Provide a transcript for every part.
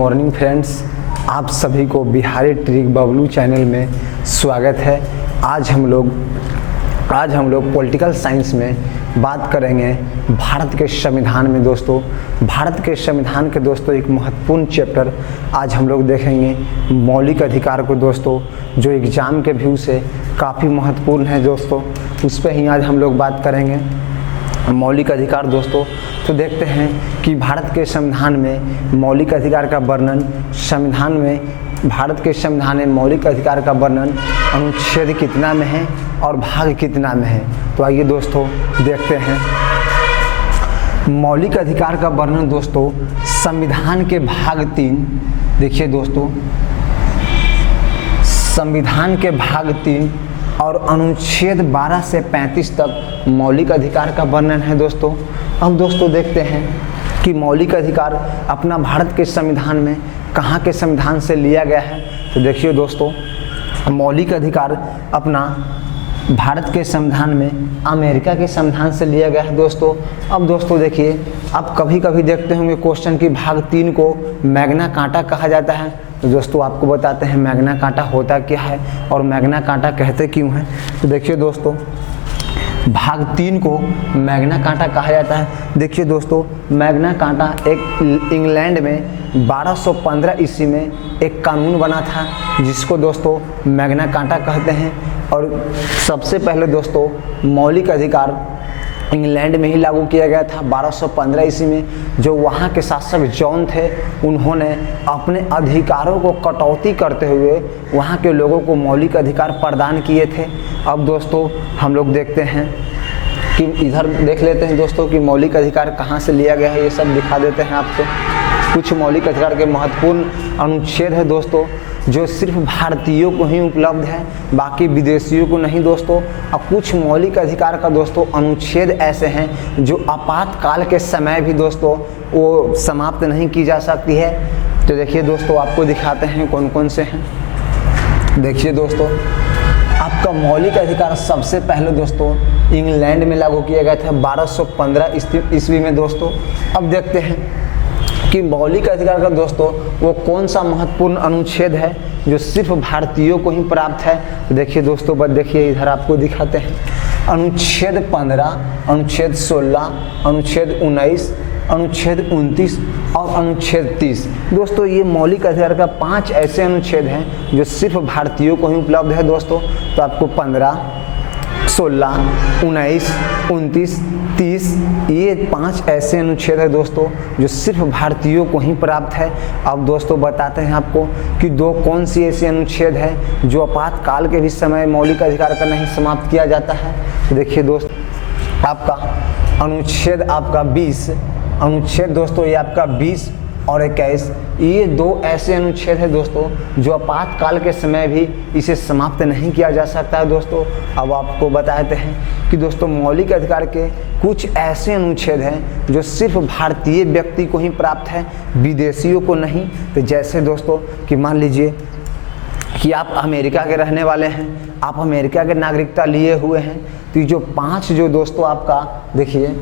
Morning friends, आप सभी को बिहारी ट्रिक बबलू चैनल में स्वागत है। आज हम लोग पॉलिटिकल साइंस में बात करेंगे भारत के संविधान में। दोस्तों, भारत के संविधान के दोस्तों एक महत्वपूर्ण चैप्टर आज हम लोग देखेंगे, मौलिक अधिकार को दोस्तों, जो एग्जाम के व्यू से काफ़ी महत्वपूर्ण है दोस्तों, उस पर ही आज हम लोग बात करेंगे। मौलिक अधिकार दोस्तों, तो देखते हैं कि भारत के संविधान में मौलिक अधिकार का वर्णन, भारत के संविधान में मौलिक अधिकार का वर्णन अनुच्छेद कितना में है और भाग कितना में है। तो आइए दोस्तों देखते हैं। मौलिक अधिकार का वर्णन दोस्तों संविधान के भाग 3, देखिए दोस्तों, संविधान के भाग 3 और अनुच्छेद 12 से 35 तक मौलिक अधिकार का वर्णन है दोस्तों। अब दोस्तों देखते हैं कि मौलिक अधिकार अपना भारत के संविधान में कहाँ के संविधान से लिया गया है। तो देखिए दोस्तों, मौलिक अधिकार अपना भारत के संविधान में अमेरिका के संविधान से लिया गया है दोस्तों। अब दोस्तों देखिए, आप कभी कभी देखते होंगे क्वेश्चन की भाग 3 को मैग्ना कार्टा कहा जाता है। तो दोस्तों आपको बताते हैं मैग्ना कार्टा होता क्या है और मैग्ना कार्टा कहते क्यों हैं। तो देखिए दोस्तों, भाग 3 को मैग्ना कार्टा कहा जाता है। देखिए दोस्तों, मैग्ना कार्टा एक इंग्लैंड में 1215 ईस्वी में एक कानून बना था, जिसको दोस्तों मैग्ना कार्टा कहते हैं। और सबसे पहले दोस्तों मौलिक अधिकार इंग्लैंड में ही लागू किया गया था 1215 ईस्वी में। जो वहाँ के शासक जॉन थे, उन्होंने अपने अधिकारों को कटौती करते हुए वहाँ के लोगों को मौलिक अधिकार प्रदान किए थे। अब दोस्तों हम लोग देखते हैं कि इधर देख लेते हैं दोस्तों कि मौलिक अधिकार कहाँ से लिया गया है, ये सब दिखा देते हैं आपको। कुछ मौलिक अधिकार के महत्वपूर्ण अनुच्छेद है दोस्तों, जो सिर्फ भारतीयों को ही उपलब्ध है, बाकी विदेशियों को नहीं दोस्तों। और कुछ मौलिक अधिकार का दोस्तों अनुच्छेद ऐसे हैं जो आपातकाल के समय भी दोस्तों वो समाप्त नहीं की जा सकती है। तो देखिए दोस्तों, आपको दिखाते हैं कौन कौन से हैं। देखिए दोस्तों, आपका मौलिक अधिकार सबसे पहले दोस्तों इंग्लैंड में लागू किया गया था 1215 ईस्वी में दोस्तों। अब देखते हैं कि मौलिक अधिकार का दोस्तों वो कौन सा महत्वपूर्ण अनुच्छेद है जो सिर्फ भारतीयों को ही प्राप्त है। तो देखिए दोस्तों, बस देखिए इधर आपको दिखाते हैं। अनुच्छेद 15, अनुच्छेद 16, अनुच्छेद 19, अनुच्छेद 29 और अनुच्छेद 30। दोस्तों ये मौलिक अधिकार का 5 ऐसे अनुच्छेद हैं जो सिर्फ भारतीयों को ही उपलब्ध है दोस्तों। तो आपको 15, 16, 19, 29, 30 ये 5 ऐसे अनुच्छेद है दोस्तों जो सिर्फ भारतीयों को ही प्राप्त है। अब दोस्तों बताते हैं आपको कि दो कौन सी ऐसी अनुच्छेद है जो आपातकाल के भी समय मौलिक अधिकार का नहीं समाप्त किया जाता है। तो देखिए दोस्त, आपका अनुच्छेद आपका 20, अनुच्छेद दोस्तों ये आपका 20 और 21, ये 2 ऐसे अनुच्छेद है दोस्तों जो आपातकाल के समय भी इसे समाप्त नहीं किया जा सकता है दोस्तों। अब आपको बताते हैं कि दोस्तों मौलिक अधिकार के कुछ ऐसे अनुच्छेद हैं जो सिर्फ भारतीय व्यक्ति को ही प्राप्त है, विदेशियों को नहीं। तो जैसे दोस्तों कि मान लीजिए कि आप अमेरिका के रहने वाले हैं, आप अमेरिका के नागरिकता लिए हुए हैं, तो जो 5 जो दोस्तों आपका देखिए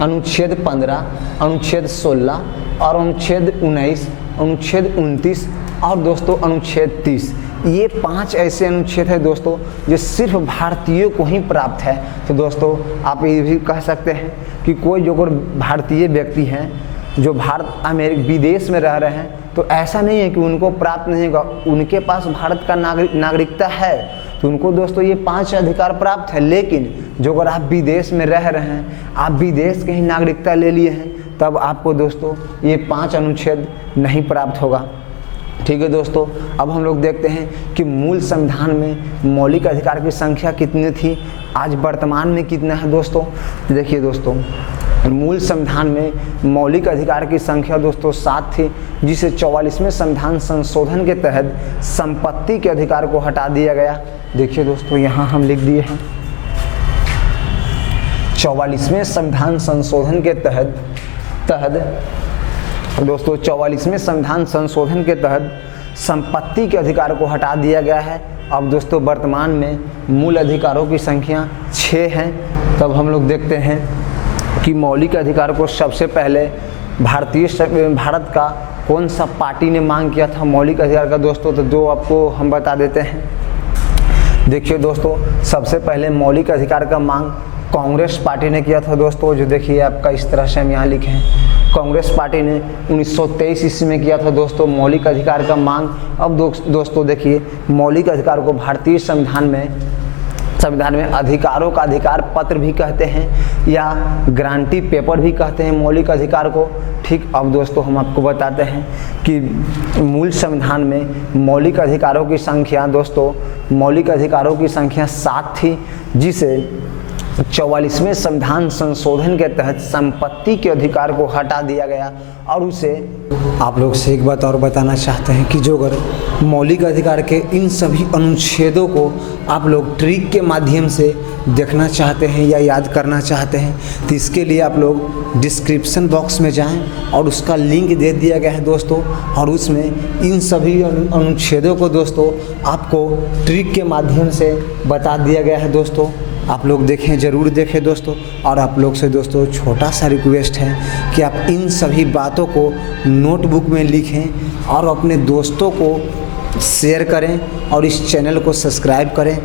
अनुच्छेद 15, अनुच्छेद 16 और अनुच्छेद 19, अनुच्छेद 29 और दोस्तों अनुच्छेद 30, ये 5 ऐसे अनुच्छेद है दोस्तों जो सिर्फ भारतीयों को ही प्राप्त है। तो दोस्तों आप ये भी कह सकते हैं कि कोई जो भारतीय व्यक्ति हैं जो विदेश में रह रहे हैं, तो ऐसा नहीं है कि उनको प्राप्त नहीं होगा, उनके पास भारत का नागरिकता है, तो उनको दोस्तों ये 5 अधिकार प्राप्त है। लेकिन जो अगर आप विदेश में रह रहे हैं, आप विदेश के ही नागरिकता ले लिए हैं, तब आपको दोस्तों ये 5 अनुच्छेद नहीं प्राप्त होगा। ठीक है दोस्तों, अब हम लोग देखते हैं कि मूल संविधान में मौलिक अधिकार की संख्या कितनी थी, आज वर्तमान में कितना है दोस्तों। देखिए दोस्तों, मूल संविधान में मौलिक अधिकार की संख्या दोस्तों 7 थी, जिसे 44वें संविधान संशोधन के तहत संपत्ति के अधिकार को हटा दिया गया। देखिए दोस्तों, यहाँ हम लिख दिए हैं 44वें संविधान संशोधन के तहत दोस्तों 44वें संविधान संशोधन के तहत संपत्ति के अधिकार को हटा दिया गया है। अब दोस्तों वर्तमान में मूल अधिकारों की संख्या 6 हैं। तब हम लोग देखते हैं कि मौलिक अधिकार को सबसे पहले भारत का कौन सा पार्टी ने मांग किया था मौलिक अधिकार का दोस्तों, तो जो आपको हम बता देते हैं। देखिए दोस्तों, सबसे पहले मौलिक अधिकार का मांग कांग्रेस पार्टी ने किया था दोस्तों, जो देखिए आपका इस तरह से हम यहाँ लिखे हैं। कांग्रेस पार्टी ने 1923 ईस्वी में किया था दोस्तों मौलिक अधिकार का मांग। अब दोस्तों देखिए, मौलिक अधिकार को भारतीय संविधान में अधिकारों का अधिकार पत्र भी कहते हैं या गारंटी पेपर भी कहते हैं मौलिक अधिकार को। ठीक, अब दोस्तों हम आपको बताते हैं कि मूल संविधान में मौलिक अधिकारों की संख्या दोस्तों, मौलिक अधिकारों की संख्या 7 थी, जिसे 44वें संविधान संशोधन के तहत संपत्ति के अधिकार को हटा दिया गया। और उसे आप लोग से एक बात और बताना चाहते हैं कि जो अगर मौलिक अधिकार के इन सभी अनुच्छेदों को आप लोग ट्रिक के माध्यम से देखना चाहते हैं या याद करना चाहते हैं, तो इसके लिए आप लोग डिस्क्रिप्शन बॉक्स में जाएं और उसका लिंक दे दिया गया है दोस्तों, और उसमें इन सभी अनुच्छेदों को दोस्तों आपको ट्रिक के माध्यम से बता दिया गया है दोस्तों। आप लोग देखें, ज़रूर देखें दोस्तों। और आप लोग से दोस्तों छोटा सा रिक्वेस्ट है कि आप इन सभी बातों को नोटबुक में लिखें और अपने दोस्तों को शेयर करें और इस चैनल को सब्सक्राइब करें,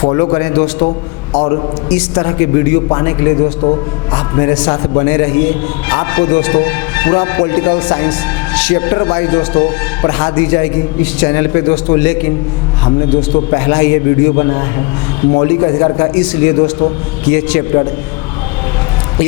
फॉलो करें दोस्तों। और इस तरह के वीडियो पाने के लिए दोस्तों आप मेरे साथ बने रहिए। आपको दोस्तों पूरा पॉलिटिकल साइंस चैप्टर वाइज दोस्तों पढ़ा दी जाएगी इस चैनल पे दोस्तों। लेकिन हमने दोस्तों पहला ये वीडियो बनाया है मौलिक अधिकार का, इसलिए दोस्तों कि ये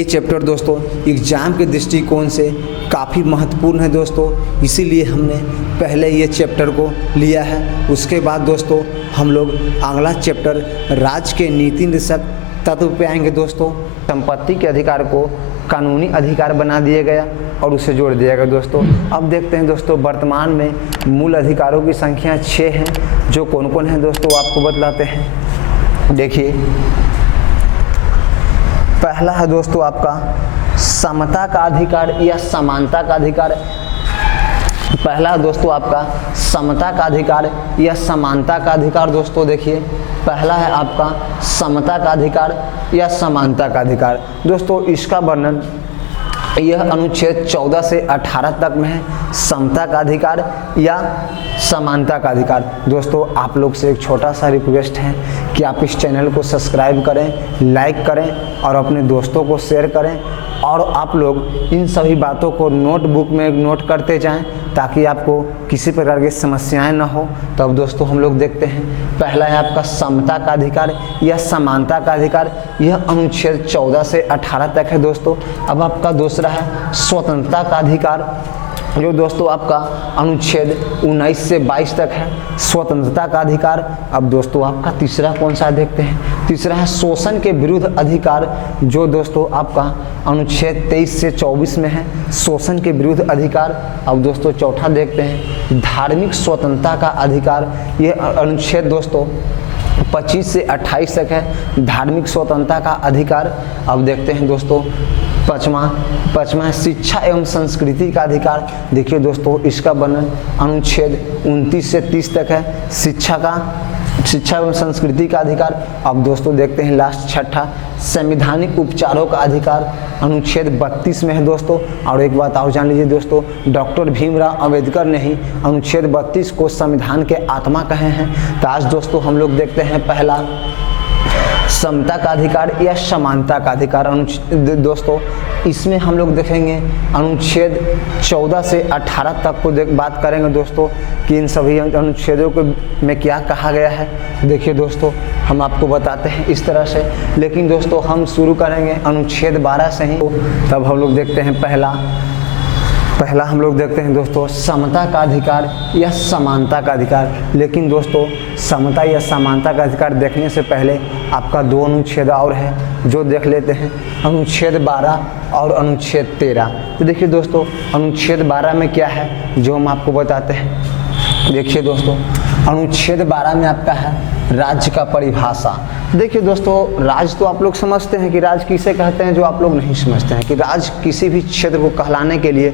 चैप्टर दोस्तों एग्ज़ाम के दृष्टिकोण से काफ़ी महत्वपूर्ण है दोस्तों, इसीलिए हमने पहले ये चैप्टर को लिया है। उसके बाद दोस्तों हम लोग अगला चैप्टर राज्य के नीति निर्देशक तत्व पे आएंगे दोस्तों। संपत्ति के अधिकार को कानूनी अधिकार बना दिया गया और उसे जोड़ दिया गया दोस्तों। अब देखते हैं दोस्तों, वर्तमान में मूल अधिकारों की संख्या 6 हैं, जो कौन कौन है दोस्तों आपको बतलाते हैं। देखिए, पहला है दोस्तों आपका समता का अधिकार या समानता का अधिकार। पहला दोस्तों आपका समता का अधिकार या समानता का अधिकार दोस्तों। देखिए, पहला है आपका समता का अधिकार या समानता का अधिकार दोस्तों। इसका वर्णन यह अनुच्छेद 14 से 18 तक में है, समता का अधिकार या समानता का अधिकार। दोस्तों आप लोग से एक छोटा सा रिक्वेस्ट है कि आप इस चैनल को सब्सक्राइब करें, लाइक करें और अपने दोस्तों को शेयर करें, और आप लोग इन सभी बातों को नोटबुक में नोट करते जाएं ताकि आपको किसी प्रकार की समस्याएं ना हो। तो अब दोस्तों हम लोग देखते हैं, पहला है आपका समता का अधिकार या समानता का अधिकार। यह अनुच्छेद 14 से 18 तक है दोस्तों। अब आपका दूसरा है स्वतंत्रता का अधिकार, जो दोस्तों आपका अनुच्छेद 19 से 22 तक है, स्वतंत्रता का अधिकार। अब दोस्तों आपका तीसरा कौन सा देखते हैं, तीसरा है शोषण के विरुद्ध अधिकार, जो दोस्तों आपका अनुच्छेद 23 से 24 में है, शोषण के विरुद्ध अधिकार। अब दोस्तों चौथा देखते हैं धार्मिक स्वतंत्रता का अधिकार। यह अनुच्छेद दोस्तों 25 से 28 तक है, धार्मिक स्वतंत्रता का अधिकार। अब देखते हैं दोस्तों पाँचवा है शिक्षा एवं संस्कृति का अधिकार। देखिए दोस्तों, इसका वर्णन अनुच्छेद 29 से 30 तक है, शिक्षा एवं संस्कृति का अधिकार। अब दोस्तों देखते हैं लास्ट छठा, संवैधानिक उपचारों का अधिकार, अनुच्छेद 32 में है दोस्तों। और एक बात और जान लीजिए दोस्तों, डॉक्टर भीमराव अंबेडकर ने ही अनुच्छेद 32 को संविधान के आत्मा कहे हैं। तो आज दोस्तों हम लोग देखते हैं पहला समता का अधिकार या समानता का अधिकार। दोस्तों इसमें हम लोग देखेंगे अनुच्छेद 14 से 18 तक को बात करेंगे दोस्तों कि इन सभी अनुच्छेदों को में क्या कहा गया है। देखिए दोस्तों, हम आपको बताते हैं इस तरह से, लेकिन दोस्तों हम शुरू करेंगे अनुच्छेद 12 से ही। तब हम लोग देखते हैं पहला हम लोग देखते हैं दोस्तों समता का अधिकार या समानता का अधिकार। लेकिन दोस्तों समता या समानता का अधिकार देखने से पहले आपका 2 अनुच्छेद और है, जो देख लेते हैं, अनुच्छेद 12 और अनुच्छेद 13। तो देखिए दोस्तों, अनुच्छेद 12 में क्या है जो हम आपको बताते हैं। देखिए दोस्तों, अनुच्छेद 12 में आपका है राज्य का परिभाषा। देखिए दोस्तों, राज्य तो आप लोग समझते हैं कि राज्य किसे कहते हैं, जो आप लोग नहीं समझते हैं कि राज्य किसी भी क्षेत्र को कहलाने के लिए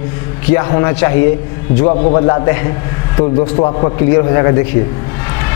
क्या होना चाहिए, जो आपको बतलाते हैं। तो दोस्तों आपको क्लियर हो जाएगा। देखिए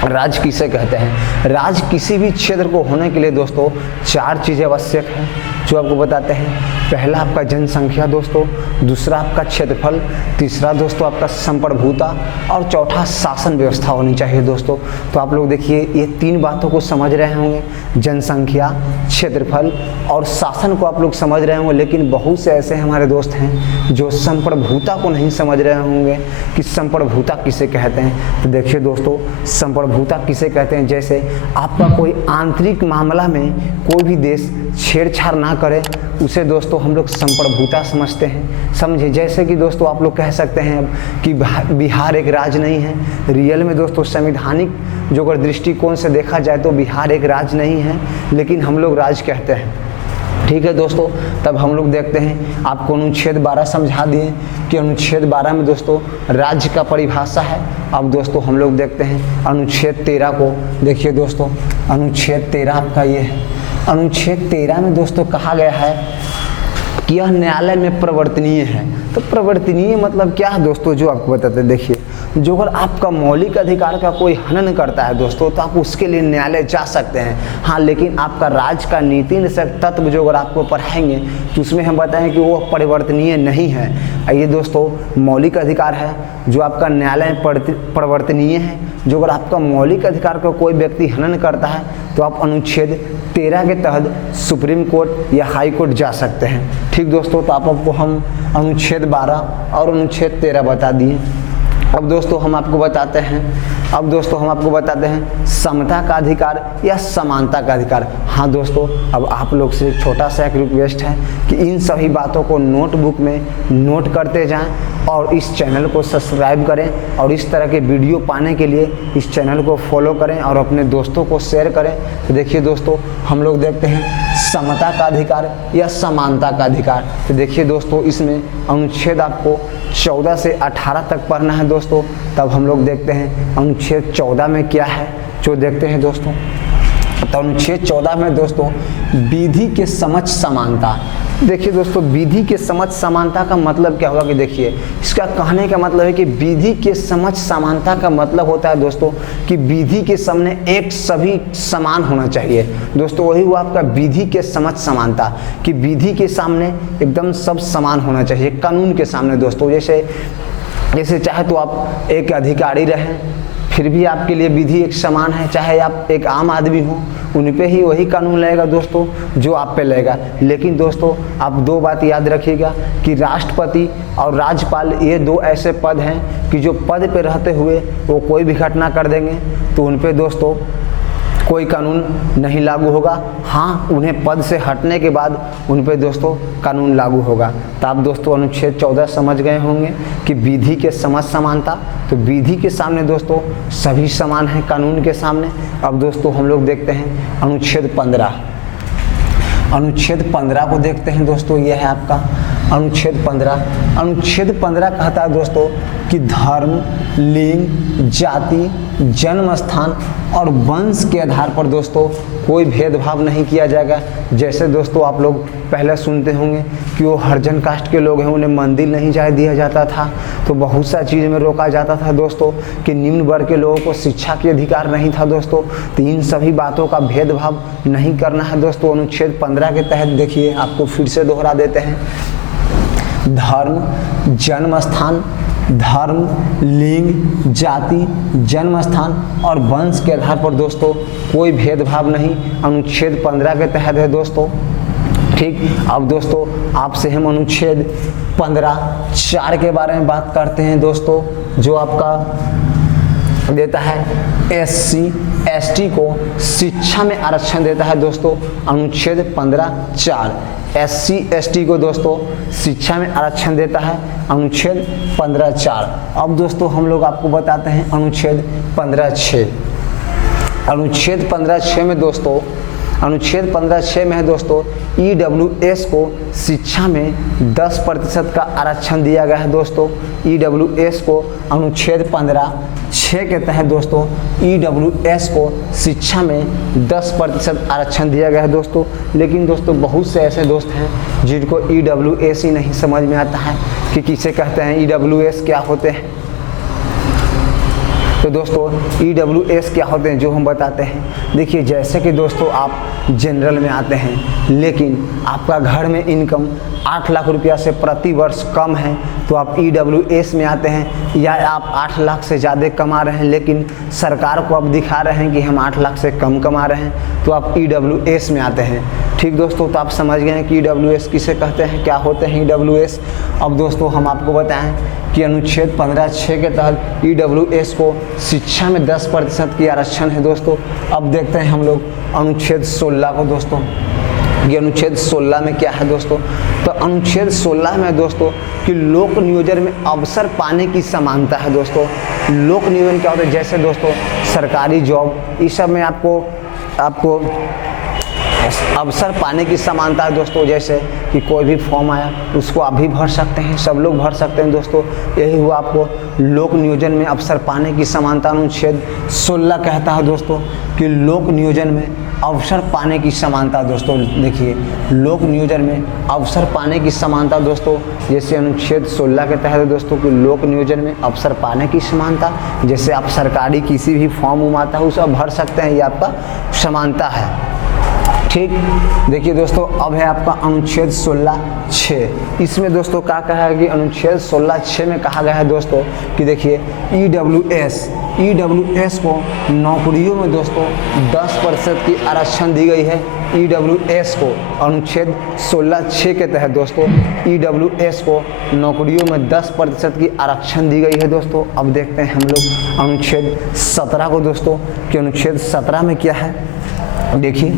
राज्य किसे कहते हैं। राज्य किसी भी क्षेत्र को होने के लिए दोस्तों 4 चीज़ें आवश्यक हैं, जो आपको बताते हैं पहला आपका जनसंख्या दोस्तों, दूसरा आपका क्षेत्रफल, तीसरा दोस्तों आपका संप्रभुता और चौथा शासन व्यवस्था होनी चाहिए दोस्तों। तो आप लोग देखिए ये 3 बातों को समझ रहे होंगे, जनसंख्या, क्षेत्रफल और शासन को आप लोग समझ रहे होंगे, लेकिन बहुत से ऐसे हमारे दोस्त हैं जो संप्रभुता को नहीं समझ रहे होंगे कि संप्रभुता किसे कहते हैं। तो देखिए दोस्तों संप्रभुता किसे कहते हैं, जैसे आपका कोई आंतरिक मामला में कोई भी देश छेड़छाड़ ना करे उसे दोस्तों हम लोग संप्रभुता समझते हैं, समझे। जैसे कि दोस्तों आप लोग कह सकते हैं अब कि बिहार एक राज्य नहीं है, रियल में दोस्तों संवैधानिक जो अगर दृष्टिकोण से देखा जाए तो बिहार एक राज्य नहीं है, लेकिन हम लोग राज्य कहते हैं, ठीक है दोस्तों। तब हम लोग देखते हैं आपको अनुच्छेद 12 समझा दिए कि अनुच्छेद 12 में दोस्तों राज्य का परिभाषा है। अब दोस्तों हम लोग देखते हैं अनुच्छेद 13 को। देखिए दोस्तों अनुच्छेद 13 आपका ये है, अनुच्छेद 13 में दोस्तों कहा गया है कि यह न्यायालय में प्रवर्तनीय है। तो प्रवर्तनीय मतलब क्या है दोस्तों, जो आपको बताते हैं। देखिए जो अगर आपका मौलिक अधिकार का कोई हनन करता है दोस्तों तो आप उसके लिए न्यायालय जा सकते हैं, हाँ, लेकिन आपका राज्य का नीति निषेध तत्व जो अगर आपको पढ़ाएंगे तो उसमें हम बताएं कि वो परिवर्तनीय नहीं है। ये दोस्तों मौलिक अधिकार है जो आपका न्यायालय प्रवर्तनीय है। जो अगर आपका मौलिक अधिकार का कोई व्यक्ति हनन करता है तो आप अनुच्छेद 13 के तहत सुप्रीम कोर्ट या हाई कोर्ट जा सकते हैं, ठीक दोस्तों। तो आपको हम अनुच्छेद 12 और अनुच्छेद 13 बता दिए। अब दोस्तों हम आपको बताते हैं समता का अधिकार या समानता का अधिकार। हाँ दोस्तों अब आप लोग से छोटा सा एक रिक्वेस्ट है कि इन सभी बातों को नोटबुक में नोट करते जाएं और इस चैनल को सब्सक्राइब करें और इस तरह के वीडियो पाने के लिए इस चैनल को फॉलो करें और अपने दोस्तों को शेयर करें। तो देखिए दोस्तों हम लोग देखते हैं समता का अधिकार या समानता का अधिकार। तो देखिए दोस्तों इसमें अनुच्छेद आपको 14 से 18 तक पढ़ना है दोस्तों। तब हम लोग देखते हैं अनुच्छेद 14 में क्या है जो देखते हैं दोस्तों। तो अनुच्छेद 14 में दोस्तों विधि के समक्ष समानता। देखिए दोस्तों विधि के समक्ष समानता का मतलब क्या होगा कि देखिए इसका कहने का मतलब है कि विधि के समक्ष समानता का मतलब होता है दोस्तों कि विधि के सामने एक सभी समान होना चाहिए दोस्तों। वही हुआ आपका विधि के समक्ष समानता कि विधि के सामने एकदम सब समान होना चाहिए कानून के सामने दोस्तों। जैसे चाहे तो आप एक अधिकारी रहें फिर भी आपके लिए विधि एक समान है, चाहे आप एक आम आदमी हो उन पे ही वही कानून लगेगा दोस्तों जो आप पे लगेगा। लेकिन दोस्तों आप 2 बात याद रखिएगा कि राष्ट्रपति और राज्यपाल ये 2 ऐसे पद हैं कि जो पद पे रहते हुए वो कोई भी घटना कर देंगे तो उन पे दोस्तों कोई कानून नहीं लागू होगा। हाँ उन्हें पद से हटने के बाद उन पे दोस्तों कानून लागू होगा। तो आप दोस्तों अनुच्छेद 14 समझ गए होंगे कि विधि के समक्ष समानता। तो विधि के सामने दोस्तों सभी समान हैं कानून के सामने। अब दोस्तों हम लोग देखते हैं अनुच्छेद 15। अनुच्छेद 15 को देखते हैं दोस्तों, यह है आपका अनुच्छेद 15। अनुच्छेद 15 कहता है दोस्तों कि धर्म, लिंग, जाति, जन्म स्थान और वंश के आधार पर दोस्तों कोई भेदभाव नहीं किया जाएगा। जैसे दोस्तों आप लोग पहले सुनते होंगे कि वो हरिजन कास्ट के लोग हैं उन्हें मंदिर नहीं जाने दिया जाता था, तो बहुत सा चीज़ में रोका जाता था दोस्तों कि निम्न वर्ग के लोगों को शिक्षा के अधिकार नहीं था दोस्तों। तो इन सभी बातों का भेदभाव नहीं करना है दोस्तों। अनुच्छेद 15 के तहत देखिए आपको फिर से दोहरा देते हैं, धर्म, जन्म स्थान, धर्म, लिंग, जाति, जन्म स्थान और वंश के आधार पर दोस्तों कोई भेदभाव नहीं अनुच्छेद 15 के तहत है दोस्तों, ठीक। अब दोस्तों आपसे हम अनुच्छेद 15(4) के बारे में बात करते हैं दोस्तों, जो आपका देता है SC ST को शिक्षा में आरक्षण देता है दोस्तों। अनुच्छेद 15(4) SC ST को दोस्तों शिक्षा में आरक्षण देता है अनुच्छेद 15(4). अब दोस्तों हम लोग आपको बताते हैं अनुच्छेद 15(6). अनुच्छेद 15(6) में दोस्तों है दोस्तों EWS को शिक्षा में 10% का आरक्षण दिया गया है दोस्तों। EWS को अनुच्छेद 15(6) के तहत दोस्तों EWS को शिक्षा में 10% आरक्षण दिया गया है दोस्तों। लेकिन दोस्तों बहुत से ऐसे दोस्त हैं जिनको EWS ही नहीं समझ में आता है कि किसे कहते हैं, EWS क्या होते हैं। तो दोस्तों EWS क्या होते हैं जो हम बताते हैं। देखिए जैसे कि दोस्तों आप जनरल में आते हैं लेकिन आपका घर में इनकम 8 लाख रुपया से प्रति वर्ष कम है तो आप EWS में आते हैं, या आप 8 लाख से ज़्यादा कमा रहे हैं लेकिन सरकार को आप दिखा रहे हैं कि हम 8 लाख से कम कमा रहे हैं तो आप EWS में आते हैं। ठीक दोस्तों, तो आप समझ गए हैं कि EWS किसे कहते हैं, क्या होते हैं EWS। अब दोस्तों हम आपको बताएं कि अनुच्छेद 15(6) के तहत EWS को शिक्षा में 10% की आरक्षण है दोस्तों। अब देखते हैं हम लोग अनुच्छेद 16 को दोस्तों। ये अनुच्छेद 16 में क्या है दोस्तों, तो अनुच्छेद 16 में दोस्तों कि लोक नियोजन में अवसर पाने की समानता है दोस्तों। लोक नियोजन क्या होता है, जैसे दोस्तों सरकारी जॉब इस सब में आपको अवसर पाने की समानता है दोस्तों। जैसे कि कोई भी फॉर्म आया उसको आप भी भर सकते हैं, सब लोग भर सकते हैं दोस्तों। यही हुआ आपको लोक नियोजन में अवसर पाने की समानता। अनुच्छेद 16 कहता है दोस्तों कि लोक नियोजन में अवसर पाने की समानता दोस्तों। देखिए लोक नियोजन में अवसर पाने की समानता दोस्तों, जैसे अनुच्छेद 16 के तहत दोस्तों कि लोक नियोजन में अवसर पाने की समानता, जैसे आप सरकारी किसी भी फॉर्म आता है उसे आप भर सकते हैं, ये आपका समानता है। ठीक, देखिए दोस्तों अब है आपका अनुच्छेद 16(6). इसमें दोस्तों क्या कहा है कि अनुच्छेद 16(6) में कहा गया है दोस्तों कि देखिए EWS को नौकरियों में दोस्तों 10% की आरक्षण दी गई है। EWS को अनुच्छेद 16(6) के तहत दोस्तों EWS को नौकरियों में 10% की आरक्षण दी गई है दोस्तों। अब देखते हैं हम लोग अनुच्छेद 17 को दोस्तों कि अनुच्छेद 17 में क्या है। देखिए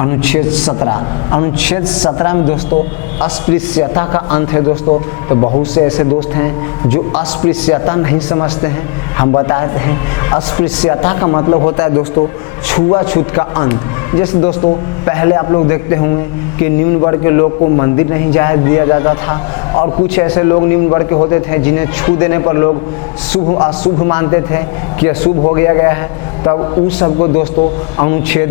अनुच्छेद 17 में दोस्तों अस्पृश्यता का अंत है दोस्तों। तो बहुत से ऐसे दोस्त हैं जो अस्पृश्यता नहीं समझते हैं, हम बताते हैं अस्पृश्यता का मतलब होता है दोस्तों छुआछूत का अंत। जैसे दोस्तों पहले आप लोग देखते होंगे कि निम्न वर्ग के लोग को मंदिर नहीं जाने दिया जाता था, और कुछ ऐसे लोग निम्न वर्ग के होते थे जिन्हें छू देने पर लोग शुभ अशुभ मानते थे कि अशुभ हो गया है। तब उन सबको दोस्तों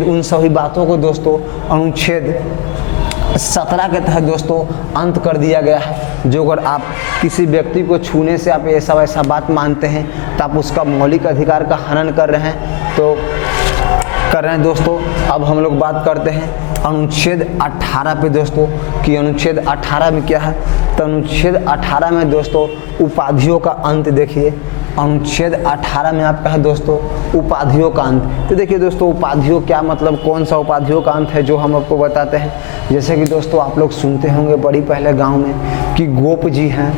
उन सभी बातों को दोस्तों अनुच्छेद 17 के तहत दोस्तों अंत कर दिया गया है। जो अगर आप किसी व्यक्ति को छूने से आप ऐसा वैसा बात मानते हैं तो आप उसका मौलिक अधिकार का हनन कर रहे हैं दोस्तों। अब हम लोग बात करते हैं अनुच्छेद 18 पे दोस्तों कि अनुच्छेद 18 में क्या है। तो अनुच्छेद 18 में दोस्तों उपाधियों का अंत। देखिए अनुच्छेद 18 में आपका है दोस्तों उपाधियों का अंत। तो देखिए दोस्तों उपाधियों क्या मतलब, कौन सा उपाधियों का अंत है जो हम आपको बताते हैं। जैसे कि दोस्तों आप लोग सुनते होंगे बड़ी पहले गांव में कि गोप जी हैं,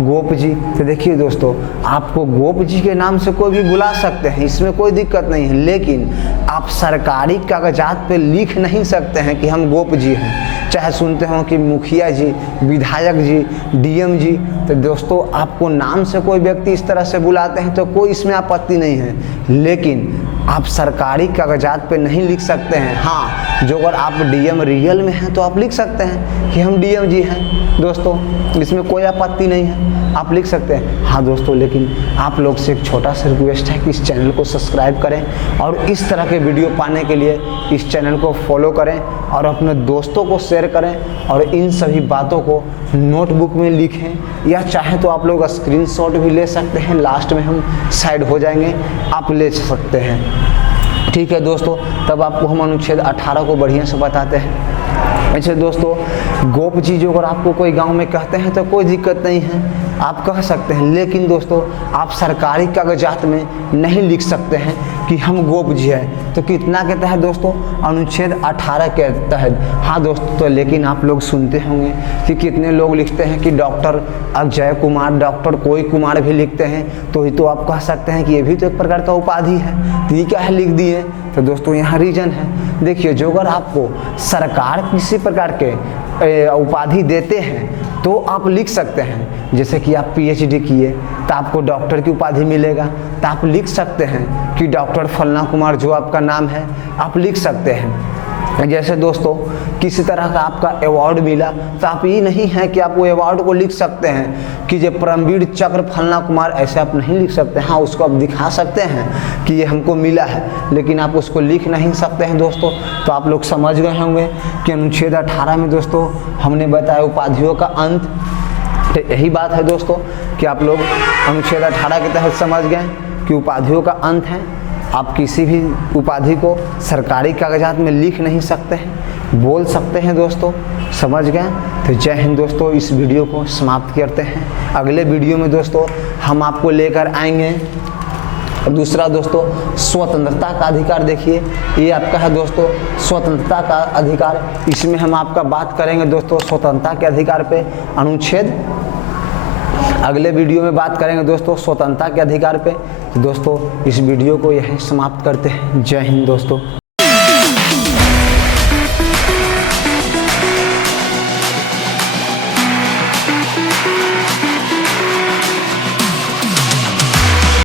गोप जी। तो देखिए दोस्तों आपको गोप जी के नाम से कोई भी बुला सकते हैं, इसमें कोई दिक्कत नहीं है, लेकिन आप सरकारी कागजात पे लिख नहीं सकते हैं कि हम गोप जी हैं। चाहे सुनते हो कि मुखिया जी, विधायक जी, DM जी। तो दोस्तों आपको नाम से कोई व्यक्ति इस तरह से बुलाते हैं तो कोई इसमें आपत्ति नहीं है, लेकिन आप सरकारी कागजात पे नहीं लिख सकते हैं। हाँ, जो अगर आप DM रियल में हैं तो आप लिख सकते हैं कि हम DM जी हैं दोस्तों, इसमें कोई आपत्ति नहीं है, आप लिख सकते हैं। हाँ दोस्तों, लेकिन आप लोग से एक छोटा सा रिक्वेस्ट है कि इस चैनल को सब्सक्राइब करें और इस तरह के वीडियो पाने के लिए इस चैनल को फॉलो करें और अपने दोस्तों को शेयर करें और इन सभी बातों को नोटबुक में लिखें, या चाहे तो आप लोग स्क्रीनशॉट भी ले सकते हैं, लास्ट में हम साइड हो जाएंगे, आप ले सकते हैं। ठीक है दोस्तों, तब आपको हम अनुच्छेद 18 को बढ़िया से बताते हैं। अच्छा दोस्तों गोप जी जो अगर आपको कोई गांव में कहते हैं तो कोई दिक्कत नहीं है, आप कह सकते हैं, लेकिन दोस्तों आप सरकारी कागजात में नहीं लिख सकते हैं कि हम गोप जी हैं। तो कितना के तहत दोस्तों, अनुच्छेद 18 के तहत। हाँ दोस्तों, तो लेकिन आप लोग सुनते होंगे कि कितने लोग लिखते हैं कि डॉक्टर अजय कुमार, डॉक्टर कोई कुमार भी लिखते हैं, तो ही तो आप कह सकते हैं कि ये भी तो एक प्रकार का उपाधि है, तो ये क्या है लिख दिए। तो दोस्तों यहाँ रीजन है। देखिए जो अगर आपको सरकार किसी प्रकार के उपाधि देते हैं तो आप लिख सकते हैं, जैसे कि आप PhD किए तो आपको डॉक्टर की उपाधि मिलेगा, तो आप लिख सकते हैं कि डॉक्टर फलना कुमार जो आपका नाम है, आप लिख सकते हैं। जैसे दोस्तों किसी तरह का आपका अवार्ड मिला तो आप ये नहीं है कि आप वो अवार्ड को लिख सकते हैं कि जो परमवीर चक्र फलना कुमार, ऐसे आप नहीं लिख सकते। हाँ उसको आप दिखा सकते हैं कि ये हमको मिला है, लेकिन आप उसको लिख नहीं सकते हैं दोस्तों। तो आप लोग समझ गए होंगे कि अनुच्छेद 18 में दोस्तों हमने बताया उपाधियों का अंत। तो यही बात है दोस्तों कि आप लोग अनुच्छेद 18 के तहत समझ गए कि उपाधियों का अंत है। आप किसी भी उपाधि को सरकारी कागजात में लिख नहीं सकते हैं, बोल सकते हैं दोस्तों, समझ गए। तो जय हिंद दोस्तों, इस वीडियो को समाप्त करते हैं। अगले वीडियो में दोस्तों हम आपको लेकर आएंगे दूसरा दोस्तों स्वतंत्रता का अधिकार। देखिए ये आपका है दोस्तों स्वतंत्रता का अधिकार। इसमें हम आपका बात करेंगे दोस्तों स्वतंत्रता के अधिकार पे अनुच्छेद, अगले वीडियो में बात करेंगे दोस्तों स्वतंत्रता के अधिकार पे। तो दोस्तों इस वीडियो को यहीं समाप्त करते हैं। जय हिंद दोस्तों।